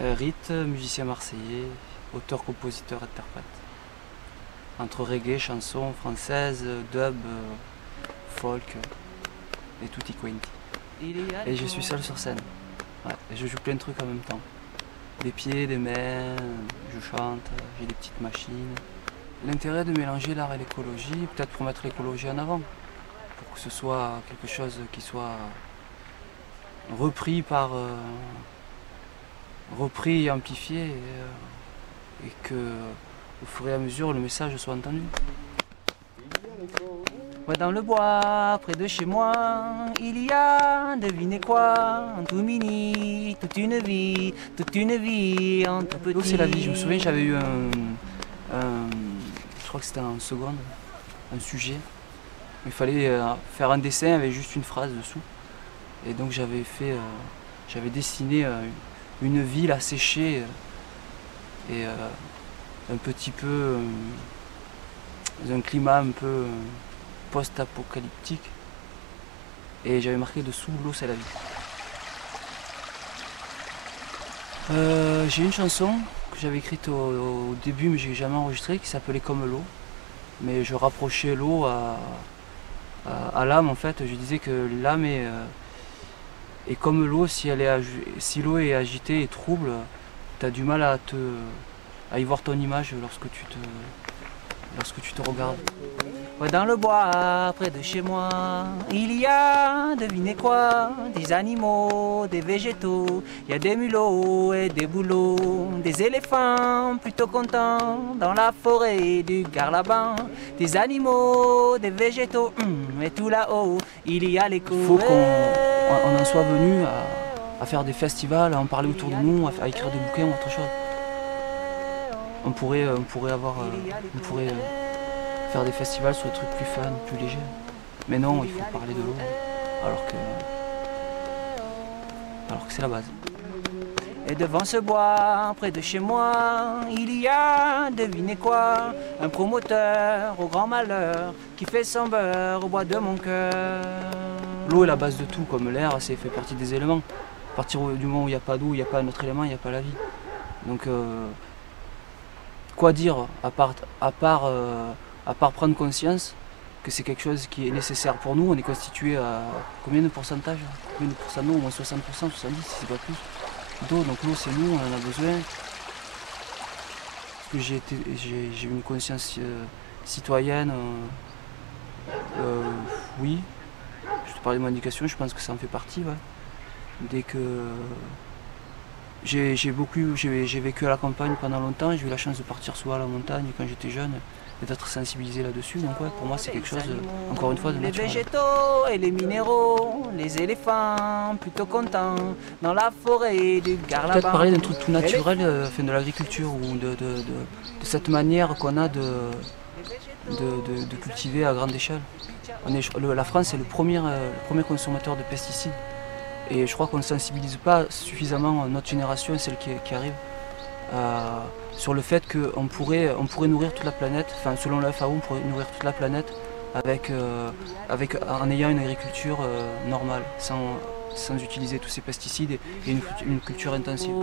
Rite, musicien marseillais, auteur, compositeur, interprète. Entre reggae, chansons françaises, dub, folk et tutti quanti. Et je suis seul sur scène. Ouais, et je joue plein de trucs en même temps. Des pieds, des mains, je chante, j'ai des petites machines. L'intérêt de mélanger l'art et l'écologie, peut-être pour mettre l'écologie en avant, pour que ce soit quelque chose qui soit repris repris et amplifié et que au fur et à mesure le message soit entendu. Ouais, dans le bois, près de chez moi, il y a, devinez quoi, un tout mini, toute une vie, un tout petit. L'eau c'est la vie, je me souviens j'avais eu je crois que c'était en seconde, un sujet. Il fallait faire un dessin avec juste une phrase dessous. Et donc j'avais dessiné une ville asséchée et un petit peu dans un climat un peu post-apocalyptique. Et j'avais marqué dessous l'eau c'est la vie. J'ai une chanson que j'avais écrite au début mais j'ai jamais enregistrée qui s'appelait Comme l'eau. Mais je rapprochais l'eau à l'âme en fait. Je disais que l'âme est comme l'eau, si l'eau est agitée et trouble, tu as du mal à y voir ton image lorsque tu te regardes. Ouais, dans le bois, près de chez moi, il y a, devinez quoi, des animaux, des végétaux, il y a des mulots et des bouleaux, des éléphants plutôt contents, dans la forêt du Garlaban, des animaux, des végétaux, et tout là-haut, il y a l'écho. Il faut qu'on en soit venu à faire des festivals, à en parler autour de nous, à écrire des bouquins ou autre chose. On pourrait faire des festivals sur des trucs plus fun, plus légers. Mais non, il faut parler de l'eau, alors que c'est la base. Et devant ce bois, près de chez moi, il y a, devinez quoi, un promoteur au grand malheur qui fait son beurre au bois de mon cœur. L'eau est la base de tout, comme l'air, ça fait partie des éléments. À partir du moment où il n'y a pas d'eau, il n'y a pas un autre élément, il n'y a pas la vie. Donc, quoi dire à part prendre conscience que c'est quelque chose qui est nécessaire pour nous. On est constitué à combien de pourcentage? Combien de pourcents d'eau? Au moins 60%, 70% si c'est pas plus d'eau, donc l'eau c'est nous, on en a besoin. Parce que j'ai une conscience citoyenne, oui. Je te parlais de mon éducation, je pense que ça en fait partie, ouais. Dès que j'ai vécu à la campagne pendant longtemps, j'ai eu la chance de partir souvent à la montagne quand j'étais jeune et d'être sensibilisé là-dessus. Donc ouais, pour moi c'est quelque chose, encore une fois, de naturel. Les végétaux et les minéraux, les éléphants plutôt contents dans la forêt du Garlaban. Peut-être parler d'un truc tout naturel, de l'agriculture ou de cette manière qu'on a de cultiver à grande échelle. La France est le premier consommateur de pesticides. Et je crois qu'on ne sensibilise pas suffisamment notre génération et celle qui arrive sur le fait qu'on pourrait nourrir toute la planète, enfin selon la FAO, on pourrait nourrir toute la planète en ayant une agriculture normale, sans utiliser tous ces pesticides et une culture intensive.